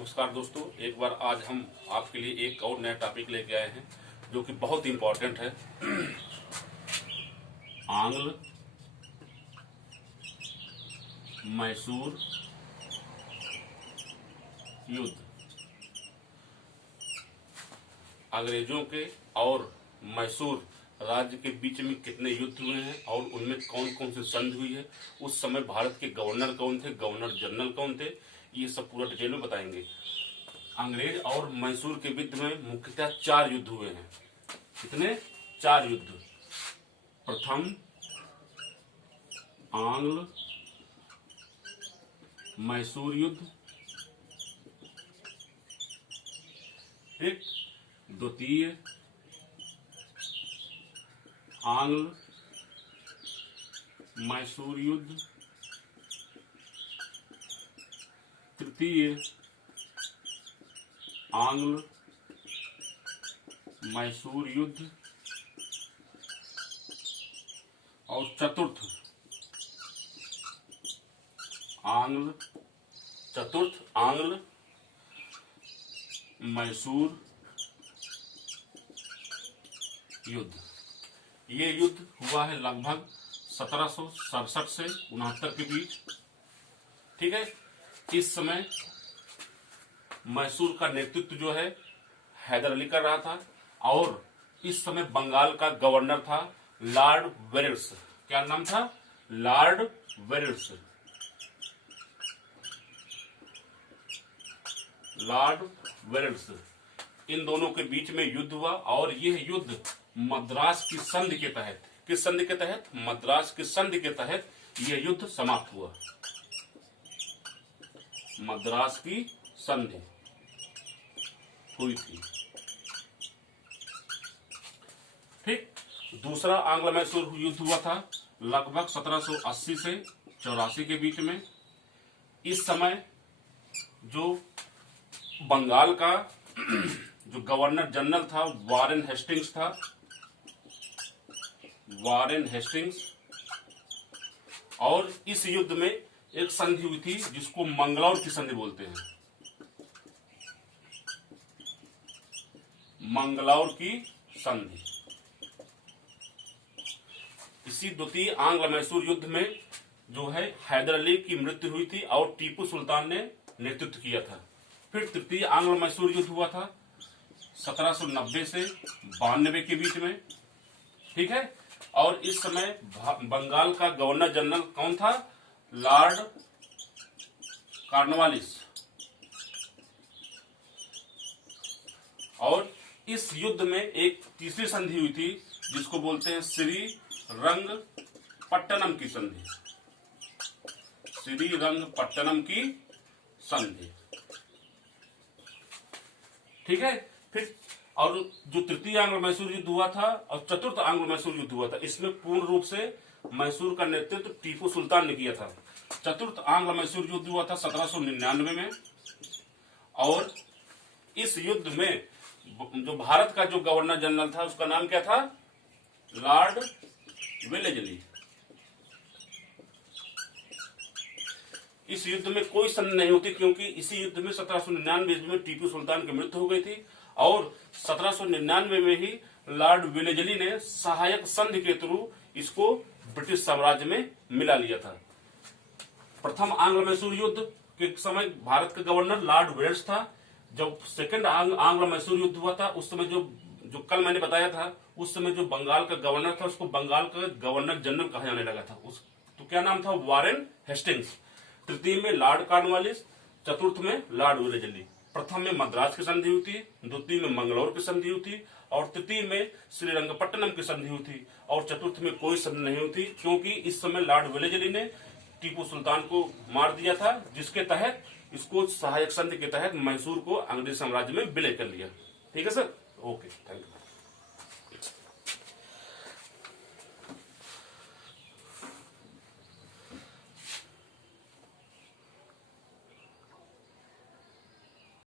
नमस्कार दोस्तों, एक बार आज हम आपके लिए एक और नया टॉपिक लेके आए हैं जो कि बहुत इंपॉर्टेंट है। आंग्ल मैसूर युद्ध। अंग्रेजों के और मैसूर राज्य के बीच में कितने युद्ध हुए हैं और उनमें कौन कौन सी संधि हुई है, उस समय भारत के गवर्नर कौन थे, गवर्नर जनरल कौन थे, ये सब पूरा डिटेल में बताएंगे। अंग्रेज और मैसूर के युद्ध में मुख्यतः 4 युद्ध हुए हैं। कितने? 4 युद्ध। प्रथम आंग्ल मैसूर युद्ध, एक द्वितीय आंग्ल मैसूर युद्ध, तृतीय आंग्ल मैसूर युद्ध और चतुर्थ आंग्ल मैसूर युद्ध। ये युद्ध हुआ है लगभग 1767 से 69 के बीच। ठीक है। इस समय मैसूर का नेतृत्व जो है हैदर अली कर रहा था और इस समय बंगाल का गवर्नर था लॉर्ड वेल्स। क्या नाम था? Lord Wales. Lord Wales. इन दोनों के बीच में युद्ध हुआ और यह युद्ध मद्रास की संधि के तहत, किस संधि के तहत? मद्रास की संधि के तहत यह युद्ध समाप्त हुआ। मद्रास की संधि हुई थी। ठीक। दूसरा आंग्ल मैसूर युद्ध हुआ था लगभग 1780 से 84 के बीच में। इस समय जो बंगाल का जो गवर्नर जनरल था वारेन हेस्टिंग्स था। Warren Hastings. और इस युद्ध में एक संधि हुई थी जिसको मंगलौर की संधि बोलते हैं। मंगलौर की संधि। इसी द्वितीय आंग्ल मैसूर युद्ध में जो है हैदर अली की मृत्यु हुई थी और टीपू सुल्तान ने नेतृत्व किया था। फिर तृतीय आंग्ल मैसूर युद्ध हुआ था 1790 से 92 के बीच में। ठीक है। और इस समय बंगाल का गवर्नर जनरल कौन था? Lord Cornwallis. और इस युद्ध में एक तीसरी संधि हुई थी जिसको बोलते हैं श्रीरंगपट्टनम की संधि। श्रीरंगपट्टनम की संधि। ठीक है। फिर और जो तृतीय आंग्ल मैसूर युद्ध हुआ था और चतुर्थ आंग्ल मैसूर युद्ध हुआ था, इसमें पूर्ण रूप से मैसूर का नेतृत्व टीपू सुल्तान ने किया था। चतुर्थ आंग्ल मैसूर युद्ध हुआ था 1799 में। और इस युद्ध में जो भारत का जो गवर्नर जनरल था उसका नाम क्या था? Lord Wellesley. इस युद्ध में कोई संधि नहीं होती क्योंकि इसी युद्ध में 1799 में टीपू सुल्तान की मृत्यु हो गई थी और 1799 में ही लॉर्ड वेलेजली ने सहायक संधि के थ्रू इसको ब्रिटिश साम्राज्य में मिला लिया था। प्रथम आंग्ल मैसूर युद्ध के समय भारत का गवर्नर लॉर्ड वेल्स था। जब सेकंड आंग्ल मैसूर युद्ध हुआ था उस समय जो कल मैंने बताया था, उस समय जो बंगाल का गवर्नर था उसको बंगाल का गवर्नर जनरल कहा जाने लगा था। तो क्या नाम था? Warren Hastings. तृतीय में लॉर्ड कॉर्नवालिस, चतुर्थ में लॉर्ड वेलेजली। प्रथम में मद्रास की संधि हुई थी, द्वितीय में मंगलौर की संधि हुई थी और तृतीय में श्रीरंगपट्टनम की संधि हुई थी और चतुर्थ में कोई संधि नहीं हुई थी क्योंकि इस समय लॉर्ड वेलेजली ने टीपू सुल्तान को मार दिया था, जिसके तहत इसको सहायक संधि के तहत मैसूर को अंग्रेज साम्राज्य में विलय कर लिया। ठीक है सर।